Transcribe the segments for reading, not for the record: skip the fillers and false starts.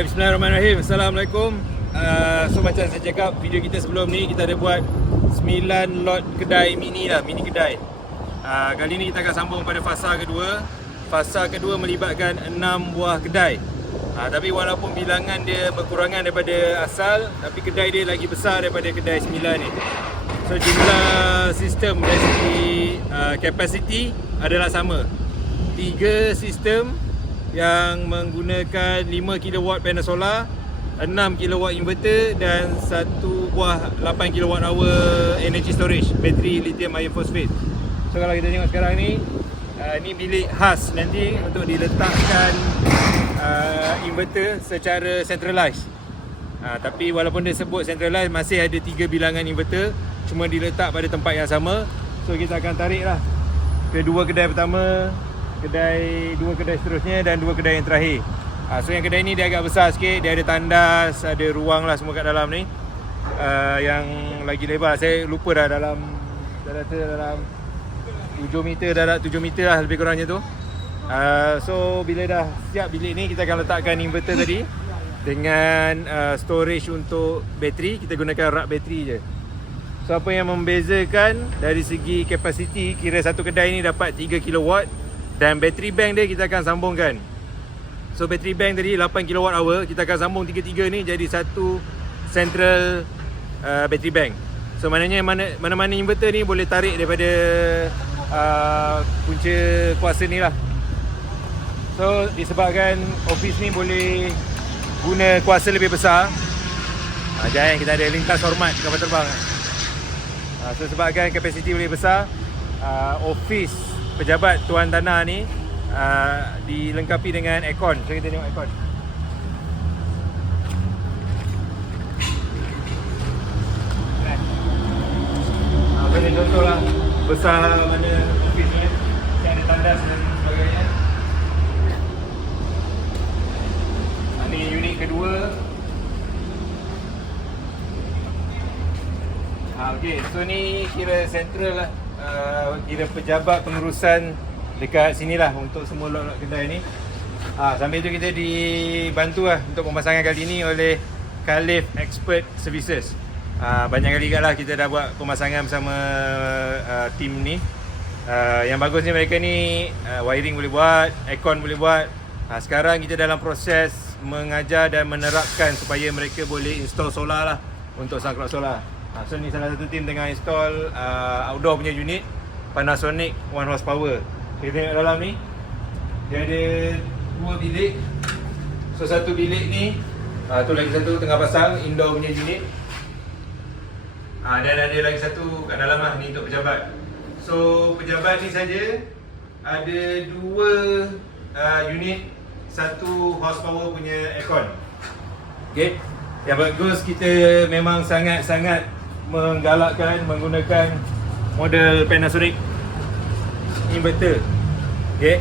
Alright, bismillahirrahmanirrahim. Assalamualaikum. So macam saya cakap, video kita sebelum ni kita ada buat 9 lot kedai mini lah, mini kedai. Kali ni kita akan sambung pada fasa kedua. Fasa kedua melibatkan 6 buah kedai. Tapi walaupun bilangan dia berkurangan daripada asal, tapi kedai dia lagi besar daripada kedai 9 ni. So jumlah sistem dari segi capacity adalah sama. 3 sistem yang menggunakan 5 kW panel solar, 6 kW inverter dan 1 buah 8 kWh energy storage, bateri lithium iron phosphate. So kalau kita tengok sekarang ni, ni bilik khas nanti untuk diletakkan inverter secara centralized. Tapi walaupun dia sebut centralized, masih ada 3 bilangan inverter, cuma diletak pada tempat yang sama. So kita akan tarik lah kedua kedai pertama, dua kedai seterusnya dan 2 kedai yang terakhir. So yang kedai ni dia agak besar sikit, dia ada tandas, ada ruang lah semua kat dalam ni. Yang lagi lebar, saya lupa dah, dalam 7 meter, darat 7 meter lah lebih kurangnya tu. So bila dah siap bilik ni, kita akan letakkan inverter tadi dengan storage untuk bateri. Kita gunakan rak bateri je. So apa yang membezakan dari segi kapasiti, kira satu kedai ni dapat 3 kW dan bateri bank dia kita akan sambungkan. So bateri bank tadi 8 kWh, kita akan sambung 3-3 ni jadi satu central bateri bank. So maknanya mana-mana inverter ni boleh tarik daripada punca kuasa ni lah. So disebabkan office ni boleh guna kuasa lebih besar, jangan kita ada lintas hormat kapal terbang. So sebabkan kapasiti boleh besar, office pejabat tuan tanah ni dilengkapi dengan aircon. So kita tengok aircon. Ini contoh lah besar mana office ni, yang ada tandas dan sebagainya. Ini unit kedua. Okay, so ni kira central lah, kira pejabat pengurusan dekat sini lah untuk semua lot-lot kedai ni. Sambil tu kita dibantu lah untuk pemasangan kali ni oleh Khalif Expert Services. Banyak kali kat lah kita dah buat pemasangan bersama tim ni. Yang bagusnya mereka ni wiring boleh buat, aircon boleh buat. Sekarang kita dalam proses mengajar dan menerapkan supaya mereka boleh install solar lah untuk sangkrut solar. So ni salah satu tim tengah install outdoor punya unit Panasonic 1 horsepower. Kita tengok dalam ni, dia ada 2 bilik. So satu bilik ni, tu lagi satu tengah pasang indoor punya unit. Dan ada lagi satu kat dalam lah, ni untuk pejabat. So pejabat ni saja ada 2 unit 1 horsepower punya aircon. Okay, yang bagus, kita memang sangat-sangat menggalakkan menggunakan model Panasonic inverter. Okay,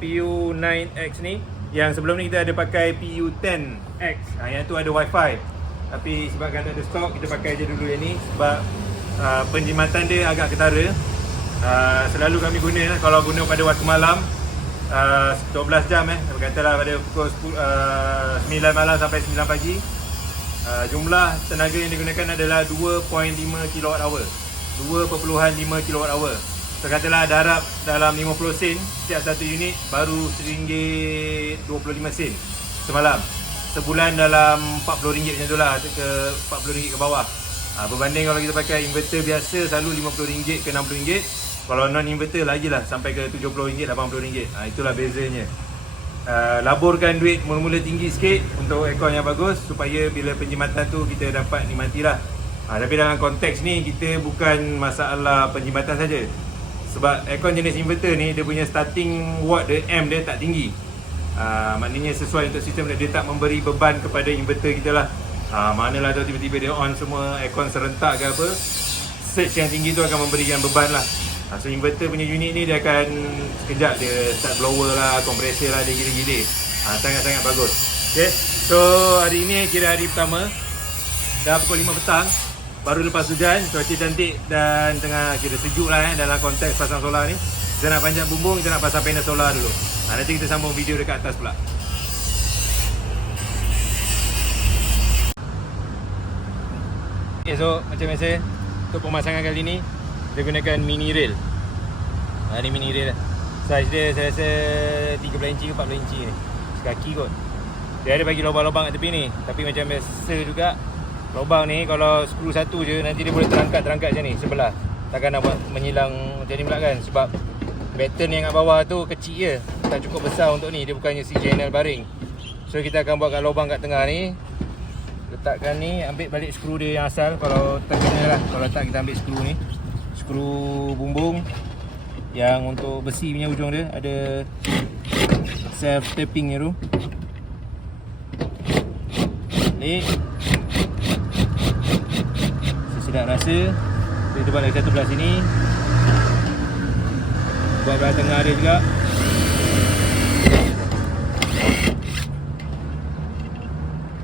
PU9X ni, yang sebelum ni kita ada pakai PU10X. Yang tu ada wifi, tapi sebabkan tak ada stok, kita pakai je dulu yang ni. Sebab penjimatan dia agak ketara. Selalu kami guna lah, kalau guna pada waktu malam 12 jam katalah pada pukul 9 malam sampai 9 pagi. Jumlah tenaga yang digunakan adalah 2.5 kWh. 2.5 kWh. So katalah darab dalam 50 sen setiap satu unit, baru RM1.25 semalam. Sebulan dalam RM40 macam tu lah, ke RM40 ke bawah. Berbanding kalau kita pakai inverter biasa selalu RM50 ke RM60. Kalau non inverter lagi lah sampai ke RM70, RM80. Itulah bezanya. Laburkan duit mula-mula tinggi sikit untuk aircon yang bagus, supaya bila penjimatan tu kita dapat nikmati lah. Tapi dalam konteks ni kita bukan masalah penjimatan saja. Sebab aircon jenis inverter ni, dia punya starting watt dia, amp dia tak tinggi. Maknanya sesuai untuk sistem dia tak memberi beban kepada inverter kita lah. Manalah tu tiba-tiba dia on semua aircon serentak ke apa, surge yang tinggi tu akan memberikan beban lah. So inverter punya unit ni dia akan sekejap dia start blower lah, kompresor lah, dia gila-gila. Sangat-sangat bagus. Okay, so hari ni kira hari pertama, dah pukul 5 petang, baru lepas hujan, cuaca cantik dan tengah kira sejuk lah dalam konteks pasang solar ni. Kita nak panjat bumbung, kita nak pasang panel solar dulu. Nanti kita sambung video dekat atas pula. Okay, so macam biasa untuk pemasangan kali ni kita gunakan mini rail. Ni mini rail. Saiz dia saya rasa 13 inci ke 14 inci ni. Sekaki kot. Dia ada bagi lubang-lubang kat tepi ni. Tapi macam biasa juga, lubang ni kalau skru satu je nanti dia boleh terangkat macam ni sebelah. Takkan nak buat menyilang macam ni pula kan. Sebab pattern yang kat bawah tu kecil je, tak cukup besar untuk ni. Dia bukannya CJNL baring. So kita akan buat kat lubang kat tengah ni. Letakkan ni, ambil balik skru dia yang asal. Kalau tak kena lah. Kalau tak kita ambil skru ni, skru bumbung yang untuk besi punya ujung dia ada self tapping ni tu. Balik. Sesedap rasa. Kita buat lagi satu belah sini. Buat belah tengah dia juga.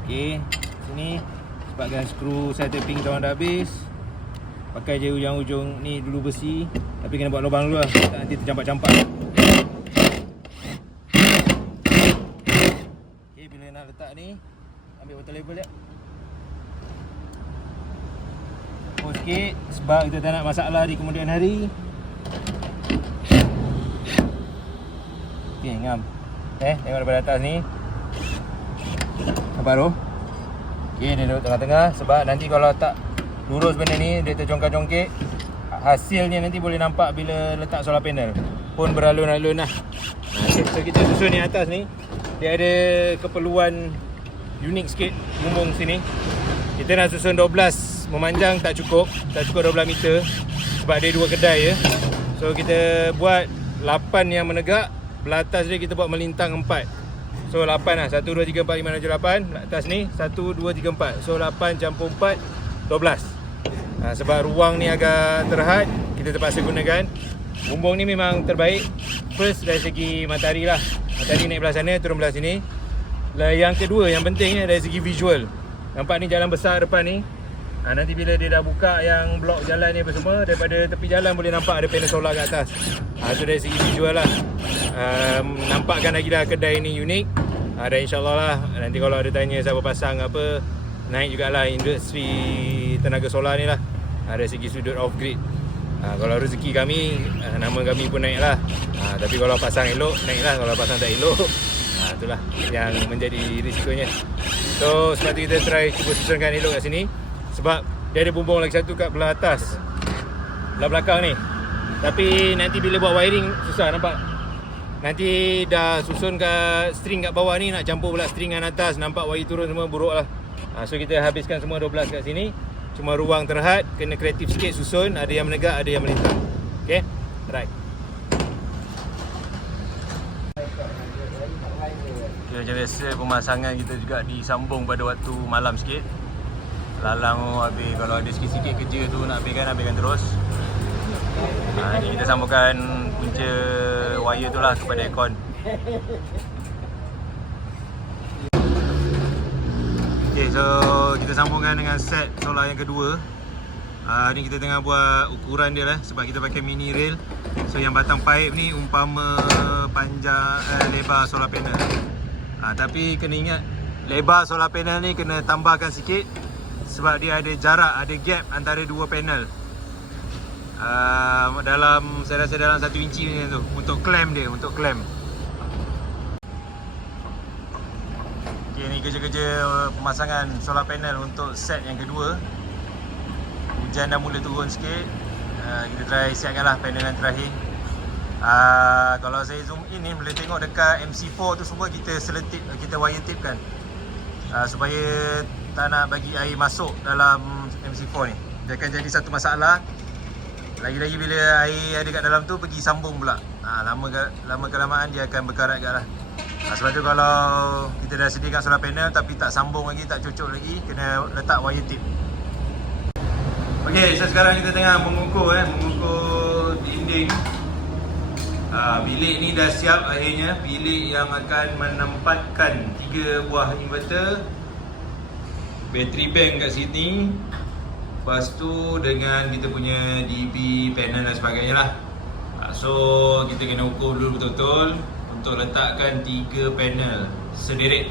Okey, sini sebabkan skru self tapping kita orang dah habis. Pakai je ujung-ujung ni dulu besi. Tapi kena buat lubang dulu lah, tak nanti tercampak-campak. Okay, bila nak letak ni, ambil water level dia. Pause sikit sebab kita tak nak masalah di kemudian hari. Okay, ngam. Tengok daripada atas ni. Nampak tu? Okay, dia duduk tengah-tengah. Sebab nanti kalau tak lurus benda ni, dia terjongkak-jongkak. Hasilnya nanti boleh nampak bila letak solar panel. Pun beralun-alun lah. Okay, so kita susun ni atas ni. Dia ada keperluan unik sikit bumbung sini. Kita nak susun 12 memanjang tak cukup 12 meter. Sebab dia dua kedai je. So kita buat 8 yang menegak. Belah atas dia kita buat melintang 4. So 8 lah. 1, 2, 3, 4, 5, 6, 7, 8. Belah atas ni 1, 2, 3, 4. So 8 campur 4, 12. Sebab ruang ni agak terhad, kita terpaksa gunakan. Bumbung ni memang terbaik. First dari segi matahari lah. Matahari naik belah sana, turun belah sini. Yang kedua, yang penting dari segi visual. Nampak ni jalan besar depan ni. Nanti bila dia dah buka yang blok jalan ni apa semua, daripada tepi jalan boleh nampak ada panel solar kat atas. So dari segi visual lah, nampakkan lagi lah kedai ni unik. Dan insyaAllah lah, nanti kalau ada tanya siapa pasang apa, naik jugalah industri tenaga solar ni lah. Dari segi sudut off grid. Kalau rezeki kami, nama kami pun naik lah. Tapi kalau pasang elok, naik lah. Kalau pasang tak elok, itulah yang menjadi risikonya. So sebab tu kita try cuba susunkan elok kat sini. Sebab dia ada bumbung lagi satu kat belah atas, belah belakang ni. Tapi nanti bila buat wiring susah, nampak? Nanti dah susun kat string kat bawah ni, nak campur pula string kat atas, nampak wire turun semua buruk lah. So kita habiskan semua 12 kat sini. Cuma ruang terhad, kena kreatif sikit susun. Ada yang menegak, ada yang melintang. Okay, right. Okay, macam biasa pemasangan kita juga disambung pada waktu malam sikit. Lalang habis, kalau ada sikit-sikit kerja tu nak habiskan terus. Ni kita sambungkan punca wire tu lah kepada aircon. Okay, so kita sambungkan dengan set solar yang kedua. Ni kita tengah buat ukuran dia lah, sebab kita pakai mini rail. So yang batang pipe ni umpama panjang lebar solar panel. Tapi kena ingat, lebar solar panel ni kena tambahkan sikit. Sebab dia ada jarak, ada gap antara dua panel. Saya rasa dalam 1 inci macam tu. Untuk clamp dia, untuk clamp. Okay, ni kerja-kerja pemasangan solar panel untuk set yang kedua. Hujan dah mula turun sikit. Kita try siapkan lah panel yang terakhir. Kalau saya zoom in ni, boleh tengok dekat MC4 tu semua kita selotip, kita wire tape kan. Supaya tak nak bagi air masuk dalam MC4 ni. Dia akan jadi satu masalah. Lagi-lagi bila air ada kat dalam tu, pergi sambung pula. Lama kelamaan dia akan berkarat kat lah. Sebab tu kalau kita dah sediakan solar panel tapi tak sambung lagi, tak cocok lagi, kena letak wire tip. Okey, so sekarang kita tengah mengukur dinding. Bilik ni dah siap akhirnya. Bilik yang akan menempatkan 3 buah inverter, battery bank kat sini. Lepas tu dengan kita punya DB panel dan sebagainya lah. So kita kena ukur dulu betul-betul untuk letakkan 3 panel sederet.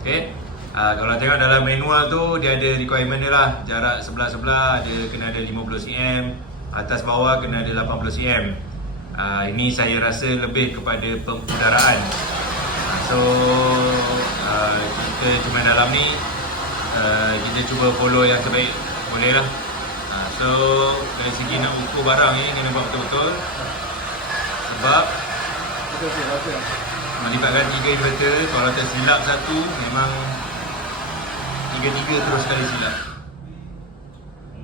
Okay. Kalau tengok dalam manual tu dia ada requirement dia lah. Jarak sebelah-sebelah ada kena ada 50 cm, atas bawah kena ada 80 cm. Ini saya rasa lebih kepada pengudaraan. So kita cuma dalam ni kita cuba follow yang terbaik boleh lah. So dari segi nak ukur barang ni kena buat betul-betul. Sebab melibatkan 3 inverter, kalau tersilap satu memang tiga-tiga terus sekali silap.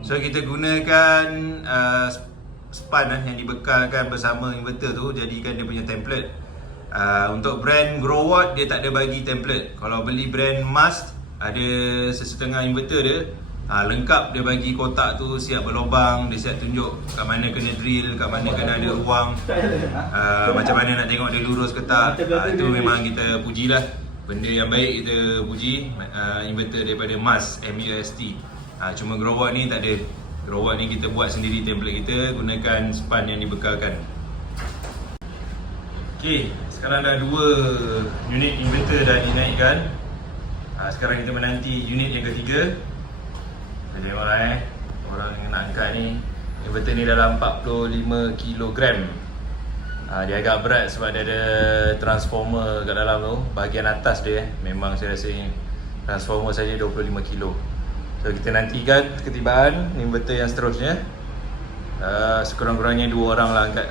So kita gunakan span yang dibekalkan bersama inverter tu, jadikan dia punya template. Untuk brand Growatt dia tak ada bagi template. Kalau beli brand Mast ada sesetengah inverter dia lengkap, dia bagi kotak tu siap berlubang, dia siap tunjuk kat mana kena drill, kat mana kena ada ruang, macam mana nak tengok dia lurus ke tak. Itu memang kita pujilah, benda yang baik kita puji inverter daripada Mast, MUST. Cuma Growatt ni tak ada. Growatt ni kita buat sendiri template kita, gunakan span yang dibekalkan. Okay, sekarang dah 2 unit inverter dah dinaikkan. Sekarang kita menanti unit yang ketiga. Kita tengoklah orang yang nak angkat ni. Inverter ni dalam 45 kg. Dia agak berat sebab dia ada transformer kat dalam tu. Bahagian atas dia memang saya rasa transformer saja 25 kg. So kita nantikan ketibaan inverter yang seterusnya. Sekurang-kurangnya 2 orang lah angkat.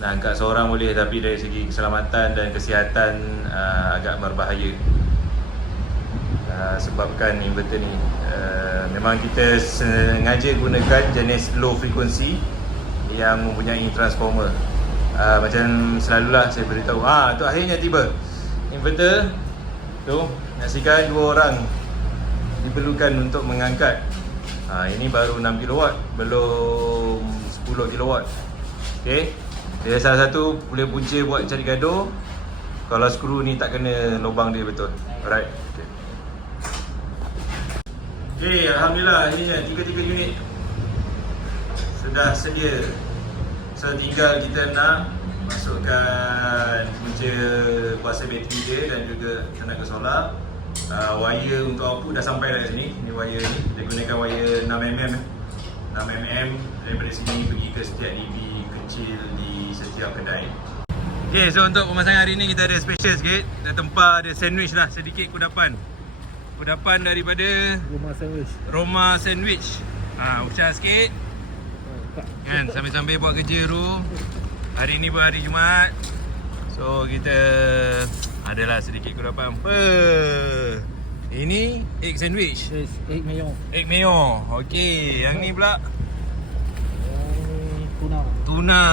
Nak angkat seorang boleh, tapi dari segi keselamatan dan kesihatan agak berbahaya. Sebabkan inverter ni memang kita sengaja gunakan jenis low frequency yang mempunyai transformer. Macam selalulah saya beritahu, tu akhirnya tiba inverter tu. Nyaksikan 2 orang diperlukan untuk mengangkat. Ini baru 6 kW, belum 10 kW. Okay, dia salah satu boleh punca buat cari gaduh kalau skru ni tak kena lubang dia betul. Alright. Okay, alhamdulillah ini 3 unit sudah sedia. So tinggal kita nak masukkan punca kuasa bateri dia dan juga tenaga solar. Wire untuk output dah sampai dah sini. Ini wire ni, kita gunakan wire 6mm 6mm daripada sini pergi ke setiap DB kecil di setiap kedai. Okay, so untuk pemasangan hari ni kita ada special sikit. Dah tempah ada sandwich lah, sedikit kudapan daripada Roma Sandwich. Ucap sikit kan, sambil-sambil buat kerja tu. Hari ni pun hari Jumaat, so kita adalah sedikit kudapan. Ini egg sandwich, egg mayo. Egg mayo. Okey, yang ni pula tuna.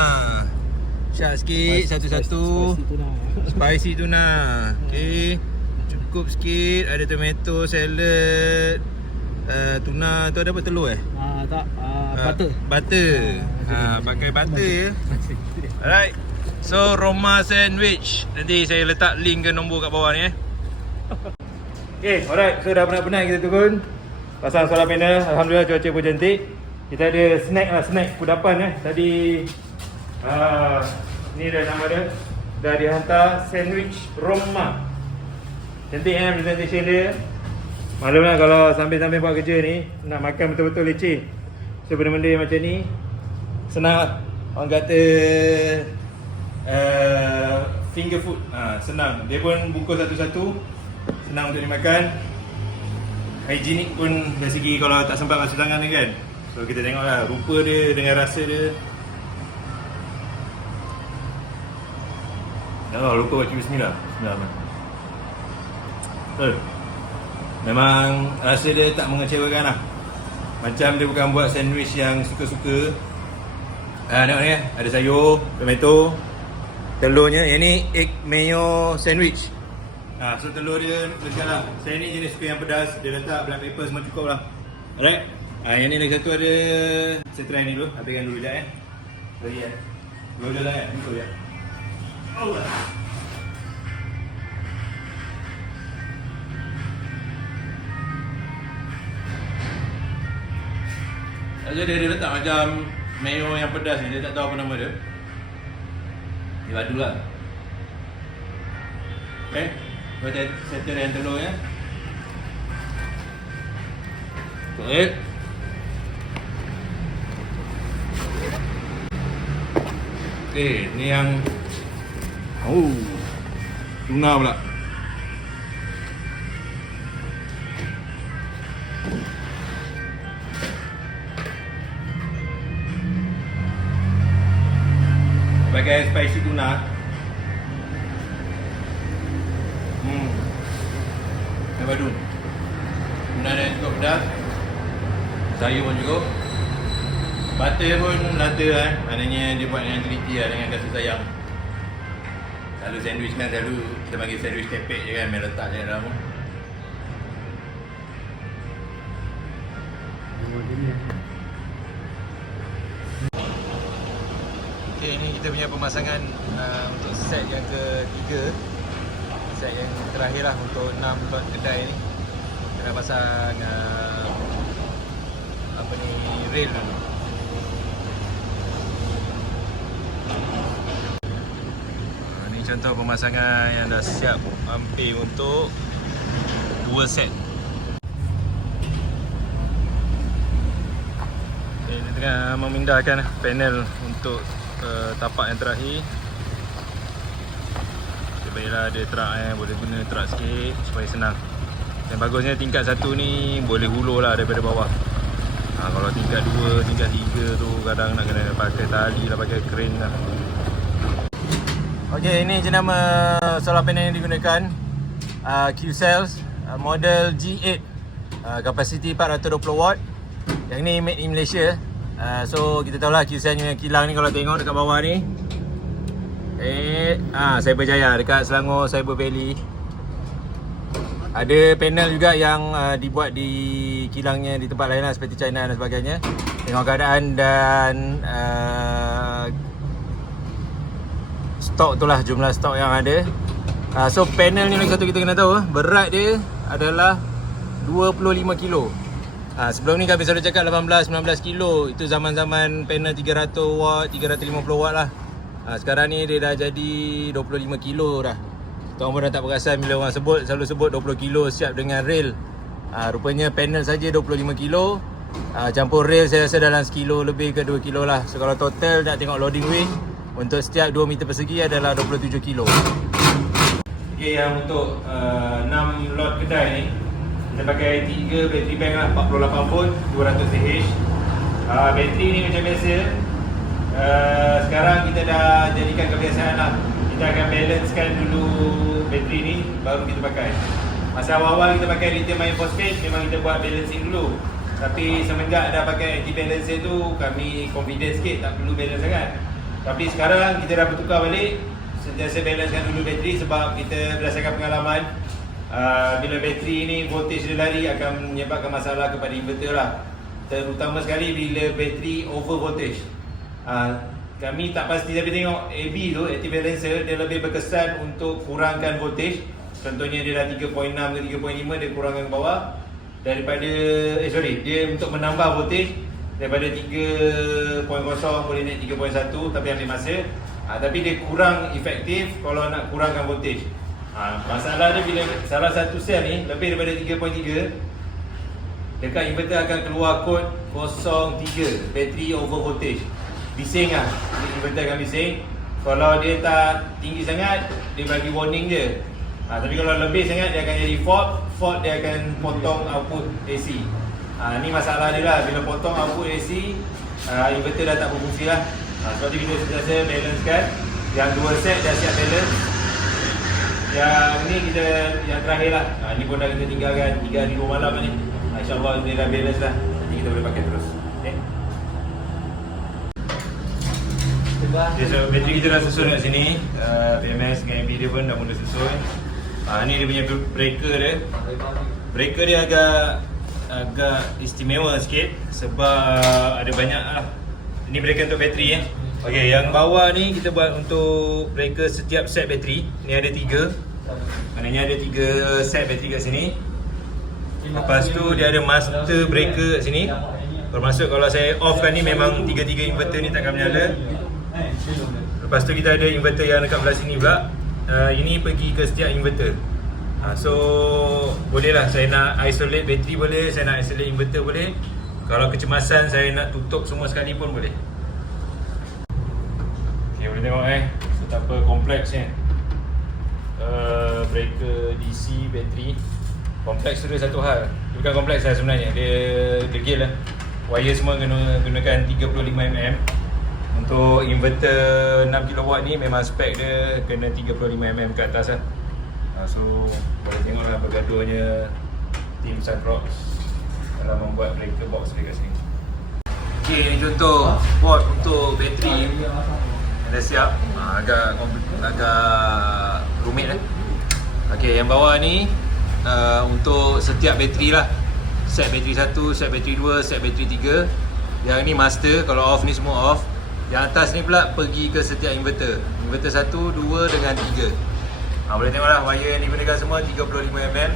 Ucap sikit satu-satu. Spicy tuna. Okey, cukup sikit. Ada tomato, salad, tuna tu ada apa, telur Tak, butter. Butter. Pakai butter ya. Alright. So Roma Sandwich. Nanti saya letak link ke nombor kat bawah ni Okay, alright. So dah penat-penat kita turun, pasang solar panel. Alhamdulillah cuaca pun cantik. Kita ada snack kudapan Tadi ni dah nama dia. Dah dihantar sandwich Roma. Cantik presentation dia. Maklumlah kalau sambil-sambil buat kerja ni, nak makan betul-betul leceh. So benda-benda yang macam ni senang lah. Orang kata finger food, senang. Dia pun bungkus satu-satu, senang untuk dimakan. Hygienik pun dari segi kalau tak sempat basuh tangan ni kan. So kita tengoklah rupa dia dengan rasa dia. Jangan lupa baca bismillah. Bismillah. Memang rasa dia tak mengecewakan lah. Macam dia bukan buat sandwich yang suka-suka. Tengok ni ada sayur, tomato, telurnya. Yang ni egg mayo sandwich. So telur dia lekat lah. Saya ni jenis suka yang pedas. Dia letak black pepper semua cukup lah. Alright. Yang ni lagi satu ada. Saya try ni dulu. Habiskan dulu sekejap Sorry dua lah Betul ya. Dia letak macam mayo yang pedas ni. Dia tak tahu apa nama dia. Dia padu lah. Okay, kita settle yang telur ya. Ni yang tuna pula. Sebagai spicy tuna. Badu. Tuna dia cukup pedas. Sayur pun cukup. Butter pun merata kan. Maknanya dia buat dengan teliti lah, dengan kasih sayang. Selalu sandwich kan, selalu kita panggil sandwich tepek je kan, main letak je dalam tu. Okay, ni kita punya pemasangan untuk set yang ketiga. Set yang terakhir lah untuk 6 lot kedai ni. Kita dah pasang rail dulu. Ni contoh pemasangan yang dah siap hampir untuk 2 set. Okay, kita tengah memindahkan panel untuk tapak yang terakhir. Baiklah ada truck boleh guna truck sikit supaya senang. Yang bagusnya tingkat 1 ni boleh hulur lah daripada bawah. Kalau tingkat 2, tingkat 3 tu kadang nak kena pakai tali lah, pakai crane lah. Okey, ini jenama solar panel yang digunakan, Qcells model G8, kapasiti 420 watt. Yang ni made in Malaysia. So kita tahulah Qcells punya kilang ni, kalau tengok dekat bawah ni Cyberjaya dekat Selangor Cyber Valley. Ada panel juga yang dibuat di kilangnya di tempat lain lah, seperti China dan sebagainya. Tengok keadaan dan stok tu lah, jumlah stok yang ada. So panel ni lagi satu kita kena tahu, berat dia adalah 25 kilo. Sebelum ni kami selalu cakap 18-19 kilo. Itu zaman-zaman panel 300 watt, 350 watt lah. Sekarang ni dia dah jadi 25 kilo dah. Tuan pun dah tak perasan bila orang selalu sebut 20 kilo siap dengan rail. Rupanya panel saja 25 kilo. Campur rail saya rasa dalam 1 kilo lebih ke 2 kilo lah. So kalau total nak tengok loading weight untuk setiap 2 meter persegi adalah 27 kilo. Okay, yang untuk 6 lot kedai ni kita pakai 3 battery bank lah, 48 volt, 200 Ah. Bateri ni macam biasa. Sekarang kita dah jadikan kebiasaan lah. Kita akan balancekan dulu bateri ni, baru kita pakai. Masa awal-awal kita pakai lithium ion phosphate, memang kita buat balancing dulu. Tapi semenjak dah pakai anti balancer tu, kami confident sikit, tak perlu balance sangat. Tapi sekarang kita dah bertukar balik, sentiasa balancekan dulu bateri. Sebab kita berdasarkan pengalaman, bila bateri ni voltage dia lari akan menyebabkan masalah kepada inverter lah. Terutama sekali bila bateri over voltage. Kami tak pasti, tapi tengok AB tu, active balancer, dia lebih berkesan untuk kurangkan voltage. Contohnya dia dah 3.6 ke 3.5, dia kurangkan ke bawah. Daripada, dia untuk menambah voltage daripada 3.0 boleh naik 3.1, tapi ambil masa. Tapi dia kurang efektif kalau nak kurangkan voltage. Masalah dia bila salah satu sel ni lebih daripada 3.3, dekat inverter akan keluar kod 03, battery over voltage. Bising lah, inverter akan bising. Kalau dia tak tinggi sangat, dia bagi warning je. Tapi kalau lebih sangat, dia akan jadi fault, dia akan potong output AC. Ni masalah dia lah, bila potong output AC, inverter dah tak berfungsi lah. Sebab tu kita sentiasa balance kan. Yang 2 set dah siap balance. Yang ni kita, yang terakhir lah. Ni pun dah kita tinggalkan 3 hari 2 malam ni. InsyaAllah dia dah balance lah. Nanti kita boleh pakai terus. Okay. Okay, so bateri kita dah susun kat sini. BMS dengan NVIDIA pun dah mula susun. Ni dia punya breaker dia. Breaker dia agak istimewa sikit sebab ada banyak lah. Ini breaker untuk bateri Okey, yang bawah ni kita buat untuk breaker setiap set bateri. Ni ada 3. Maknanya ada 3 set bateri kat sini. Lepas tu dia ada master breaker kat sini. Bermaksud kalau saya offkan ni memang 3 inverter ni takkan menyala. Lepas tu kita ada inverter yang dekat belah sini pula. Ini pergi ke setiap inverter. So boleh lah, saya nak isolate bateri boleh, saya nak isolate inverter boleh. Kalau kecemasan saya nak tutup semua sekali pun boleh. Okay, boleh tengok betapa kompleksnya breaker DC bateri. Kompleks tu dia satu hal. Dia bukan kompleks lah sebenarnya, dia degil lah. Wire semua gunakan 35mm. Untuk inverter 6kW ni memang spek dia kena 35mm ke atas lah. So boleh tengok lah bergaduhnya tim Sunrocks dalam membuat breaker box dekat sini. Okay, ni contoh board untuk bateri yang dah siap. Agak rumit lah. Okay, yang bawah ni untuk setiap bateri lah. Set bateri 1, set bateri 2, set bateri 3. Yang ni master, kalau off ni semua off. Yang atas ni pula pergi ke setiap inverter. Inverter 1, 2 dengan 3. Boleh tengok lah wire yang digunakan semua 35mm.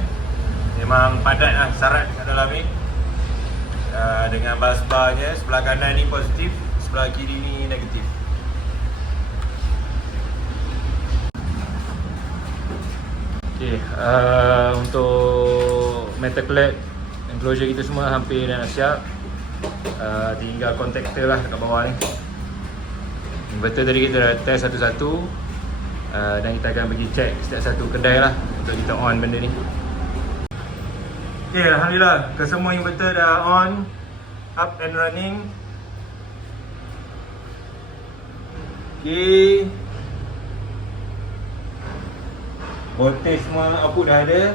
Memang padat lah, sarat kat dalam ni. Dengan busbarnya, sebelah kanan ni positif, sebelah kiri ni negatif. Okay, untuk metal clad enclosure kita semua hampir dah nak siap. Tinggal contactor lah kat bawah ni. Inverter tadi kita dah test satu-satu, dan kita akan pergi check setiap satu kedai lah untuk kita on benda ni. Okay, Alhamdulillah, kesemua inverter dah on, up and running. Okay, voltage semua output dah ada.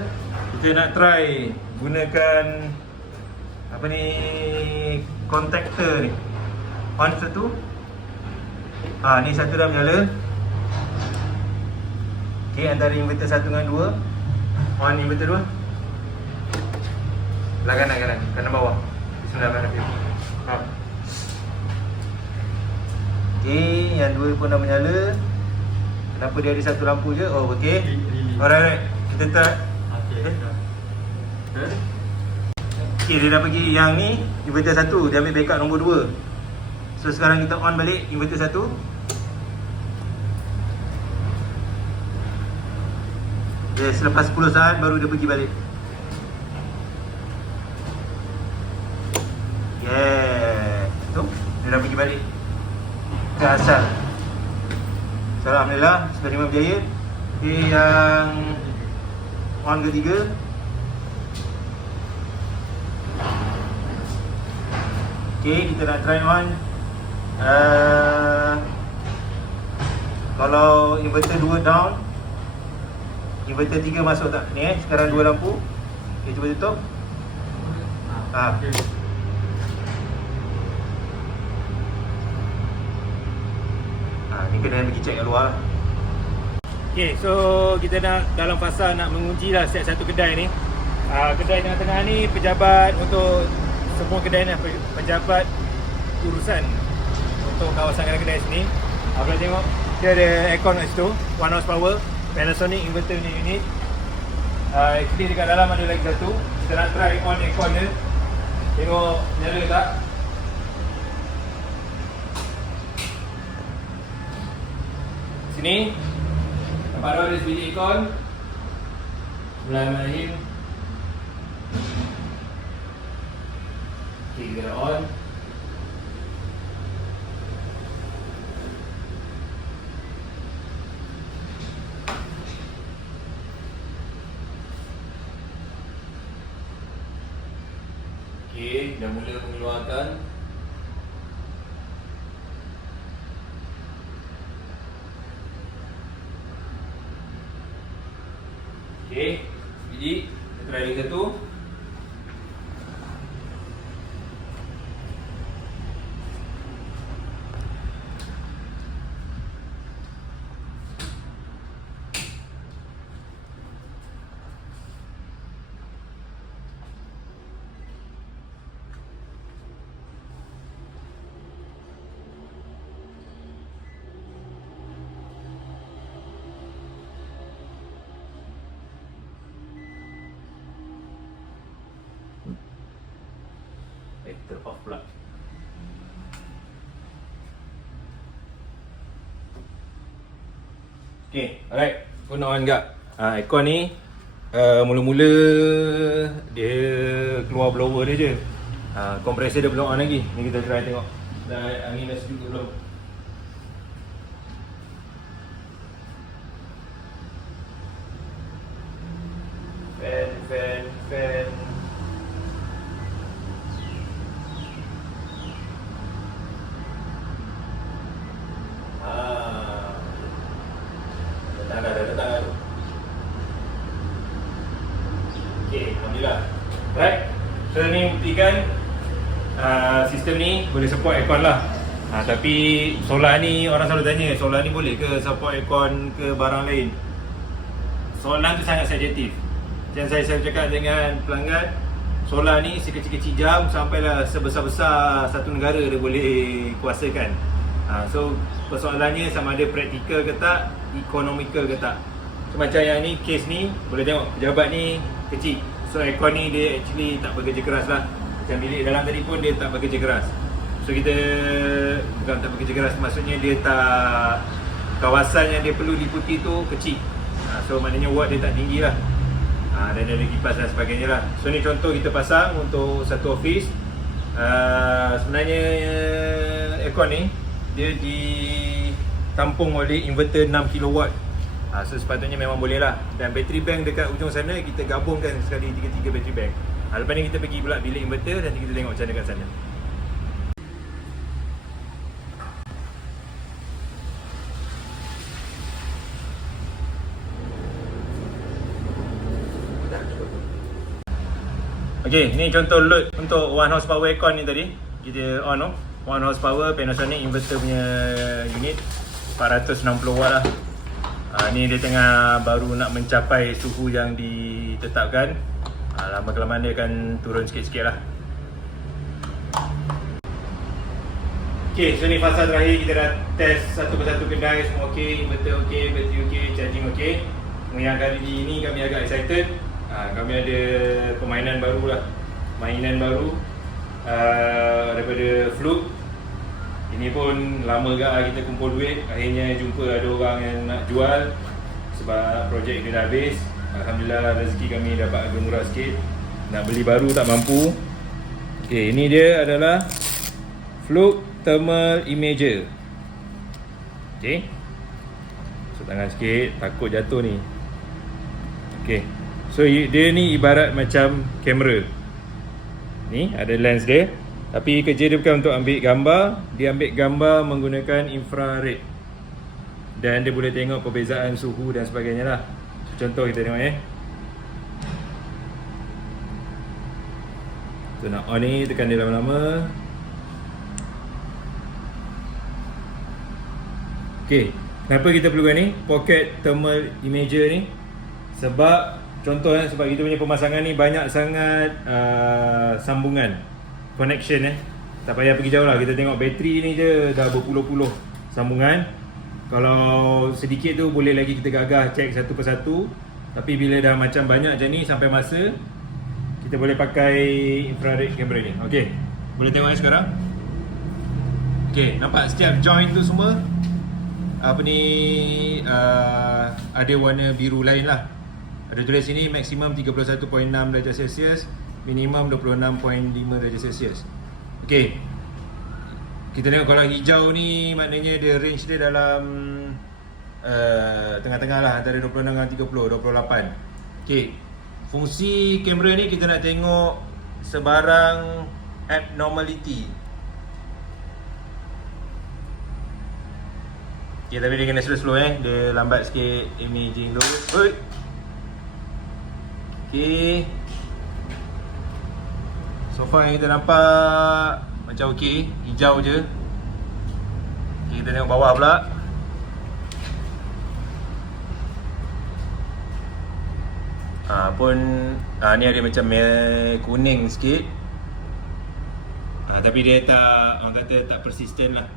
Kita nak try gunakan apa ni, contactor ni. On satu. Ni satu dah menyala. Okay, antara inverter 1 dengan 2. On inverter 2. Belah kanan bawah. Bismillahirrahmanirrahim. Okay, yang 2 pun dah menyala. Kenapa dia ada satu lampu je? Oh, okay. Alright, kita start. Okay, dia dah pergi yang ni, inverter 1. Dia ambil backup nombor 2. So sekarang kita on balik inverter 1. Okay, selepas 10 saat baru dia pergi balik. Yeah, tu dia dah pergi balik ke asal. So, Alhamdulillah, eksperimen berjaya. Okay, yang on ketiga. Okay, kita nak try on. Kalau inverter 2 down, inverter 3 masuk tak? Ni sekarang 2 lampu. Okay, cuba tutup. Ni kena pergi check kat luar lah. Okay, so kita nak dalam fasa nak menguji lah setiap satu kedai ni. Kedai tengah-tengah ni pejabat untuk semua kedai ni, pejabat urusan untuk kawasan kedai sini. Boleh tengok dia ada aircon kat situ, 1 horsepower, Panasonic inverter ni unit. Actually dekat dalam ada lagi satu. Kita nak try on aircon dia. Tengok nyala tak. Sini nampak ada sebiji aircon. Bismillahirrahmanirrahim. Okay, kita on. Okay, dah mula mengeluarkan. Okay, sebiji. Kita try lagi satu. Off pula. Okay, alright. Guna on juga. Aircon ni Mula-mula dia keluar blower dia je. Kompresor dia belum on lagi. Ni kita try tengok. Dah angin dah sejuk ke belum. Fan. Dah. Okay, alhamdulillah. Right. So ni buktikan sistem ni boleh support aircon lah. Tapi solar ni orang selalu tanya, solar ni boleh ke support aircon ke barang lain? Solar tu sangat subjektif. Yang saya selalu cakap dengan pelanggan, solar ni sekecil-kecil jam sampailah sebesar-besar satu negara dia boleh kuasakan. So persoalannya sama ada praktikal ke tak, economical ke tak. So macam yang ni, case ni boleh tengok pejabat ni kecil. So aircon ni dia actually tak bekerja keras lah. Macam bilik dalam tadi pun dia tak bekerja keras. So kita bukan tak bekerja keras, maksudnya dia tak, kawasan yang dia perlu liputi tu kecil. So maknanya watt dia tak tinggi lah. Dan ada kipas dan sebagainya lah. So ni contoh kita pasang untuk satu office. Sebenarnya aircon ni dia ditampung oleh inverter 6 kW. So sepatutnya memang boleh lah. Dan battery bank dekat ujung sana kita gabungkan sekali 3 battery bank. Lepas ni kita pergi pula bilik inverter dan kita tengok macam mana kat sana. Okay, ni contoh load untuk 1 horsepower aircon ni tadi. Kita on tu 1 horsepower Panasonic inverter punya unit 460 watt lah. Ni dia tengah baru nak mencapai suhu yang ditetapkan. Lama-kelamaan dia akan turun sikit-sikit lah. Okay, so ni fasa terakhir. Kita dah test satu persatu kedai. Semua ok, inverter ok, battery ok, charging ok. Yang kali ni kami agak excited. Kami ada permainan baru lah. Mainan baru daripada Fluke. Ini pun lama gak kita kumpul duit. Akhirnya jumpa ada orang yang nak jual sebab projek dia dah habis. Alhamdulillah rezeki kami dapat agak murah sikit. Nak beli baru tak mampu. Okay, ini dia adalah Fluke Thermal Imager. Okay, so tangan sikit, takut jatuh ni. Okay, so dia ni ibarat macam kamera. Ni ada lens dia. Tapi kerja dia bukan untuk ambil gambar. Dia ambil gambar menggunakan infrared. Dan dia boleh tengok perbezaan suhu dan sebagainya lah. So, contoh kita tengok So nak on ni, tekan dia lama-lama. Okay, kenapa kita perlukan ni? Pocket Thermal Imager ni. Sebab contoh sebab kita punya pemasangan ni banyak sangat sambungan, connection tak payah pergi jauh lah. Kita tengok bateri ni je dah berpuluh-puluh sambungan. Kalau sedikit tu boleh lagi kita gagah check satu persatu. Tapi bila dah macam banyak macam ni, sampai masa kita boleh pakai infrared camera ni. Okay, boleh tengok sekarang. Okay, nampak setiap joint tu semua ada warna biru lain lah. Ada tulis sini maksimum 31.6 darjah Celsius, minimum 26.5 darjah Celsius. Okey. Kita tengok kalau hijau ni maknanya dia range dia dalam tengah-tengah lah, antara 26 dengan 30, 28. Okey. Fungsi kamera ni kita nak tengok sebarang abnormality. Okey, tapi dia kena slow-slow dia lambat sikit imaging tu. Okay, so far yang kita nampak macam ok, hijau je. Okay, kita tengok bawah pula. Ni ada macam kuning sikit. Tapi dia tak, orang kata tak persisten lah.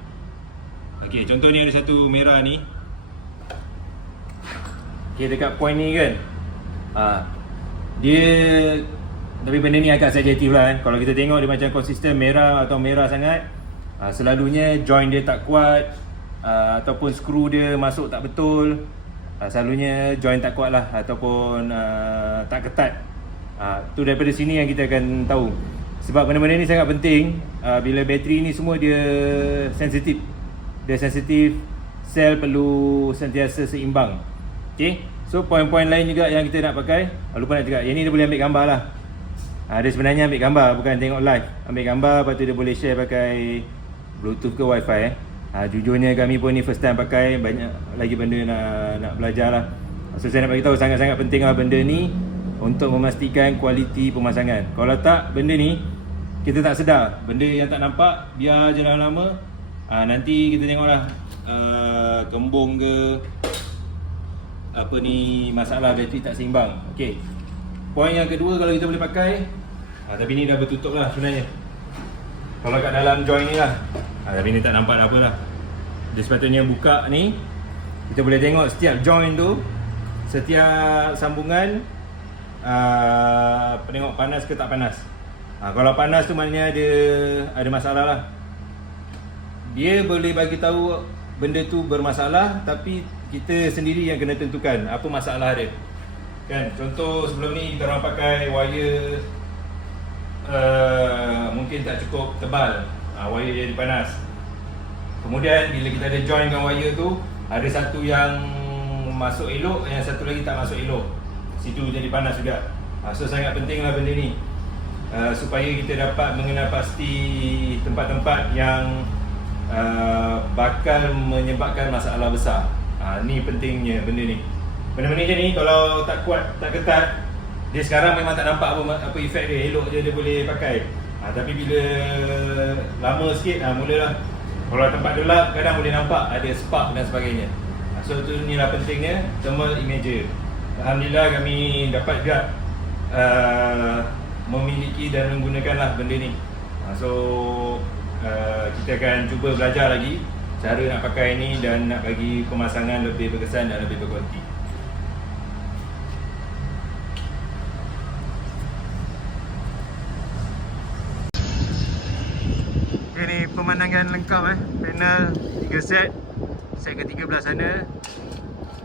Okay, contoh ni ada satu merah ni. Okay, dekat point ni kan, dia, tapi benda ni agak subjektif lah Kalau kita tengok dia macam konsisten merah atau merah sangat, selalunya joint dia tak kuat, ataupun skru dia masuk tak betul. Selalunya join tak kuat lah ataupun tak ketat. Tu daripada sini yang kita akan tahu. Sebab benda-benda ni sangat penting. Bila bateri ni semua dia sensitif. Dia sensitif, sel perlu sentiasa seimbang. Okay, so poin-poin lain juga yang kita nak pakai, lupa nak cakap, yang ni dia boleh ambil gambar lah. Dia sebenarnya ambil gambar, bukan tengok live. Ambil gambar, lepas tu dia boleh share pakai Bluetooth ke Wi-Fi. Jujurnya kami pun ni first time pakai, banyak lagi benda nak belajar lah. So saya nak bagi tahu sangat-sangat penting lah benda ni untuk memastikan kualiti pemasangan. Kalau tak, benda ni kita tak sedar, benda yang tak nampak, biar je lama-lama nanti kita tengok lah kembung ke apa ni, masalah bateri tak seimbang. Okey, poin yang kedua kalau kita boleh pakai, tapi ni dah bertutup lah sebenarnya. Kalau kat dalam join ni lah, tapi ni tak nampak dah apa lah. Dia sepatutnya buka ni, kita boleh tengok setiap join tu, setiap sambungan tengok panas ke tak panas. Kalau panas tu maknanya ada masalah lah. Dia boleh bagi tahu benda tu bermasalah, tapi kita sendiri yang kena tentukan apa masalah dia. Kan, contoh sebelum ni kita orang pakai wire mungkin tak cukup tebal, wire jadi panas. Kemudian bila kita ada joinkan wire tu, ada satu yang masuk elok, yang satu lagi tak masuk elok, situ jadi panas juga. So sangat penting lah benda ni, supaya kita dapat mengenal pasti tempat-tempat yang bakal menyebabkan masalah besar. Ni pentingnya benda ni. Benda-benda ni kalau tak kuat, tak ketat, dia sekarang memang tak nampak apa efek dia, elok je dia boleh pakai. Tapi bila lama sikit, mulalah. Kalau tempat gelap kadang boleh nampak ada spark dan sebagainya. So tu inilah pentingnya thermal imager. Alhamdulillah kami dapat juga memiliki dan menggunakanlah benda ni. So kita akan cuba belajar lagi cara nak pakai ni dan nak bagi pemasangan lebih berkesan dan lebih berkualiti. Okay, ni pemandangan lengkap panel 3 set. Set ke-3 belah sana,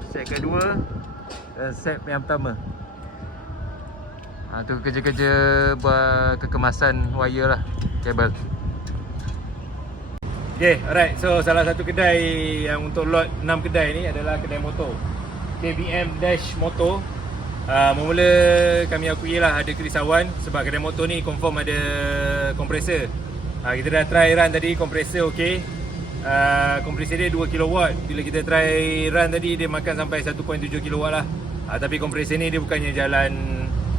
set ke-2 dan set yang pertama. Tu kerja-kerja buat kekemasan wire lah, kabel. Okay, alright. So salah satu kedai yang untuk lot 6 kedai ni adalah kedai motor, KBM Dash Motor. Mula kami akui lah ada kerisauan sebab kedai motor ni confirm ada kompresor. Kita dah try run tadi, kompresor okey. Kompresor dia 2 kW. Bila kita try run tadi, dia makan sampai 1.7 kW lah. Tapi kompresor ni dia bukannya jalan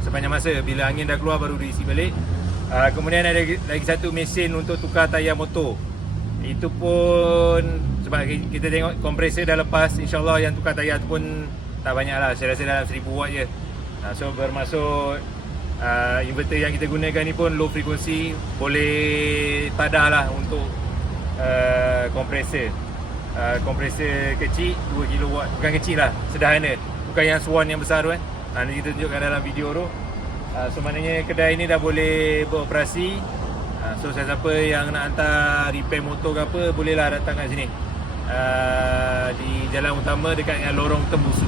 sepanjang masa, bila angin dah keluar baru diisi balik. Kemudian ada lagi satu mesin untuk tukar tayar motor. Itu pun sebab kita tengok kompresor dah lepas, insyaAllah yang tukar tayar tu pun tak banyak lah, saya rasa dalam 1000 watt je. So bermaksud inverter yang kita gunakan ni pun low frekuensi, boleh tadah lah untuk kompresor. Kompresor kecil 2 kW, bukan kecil lah, sederhana, bukan yang Swan yang besar tu nanti kita tunjukkan dalam video tu. So maknanya kedai ni dah boleh beroperasi. So siapa yang nak hantar repair motor ke apa, bolehlah datang kat sini, di jalan utama dekat dengan lorong Tembusu.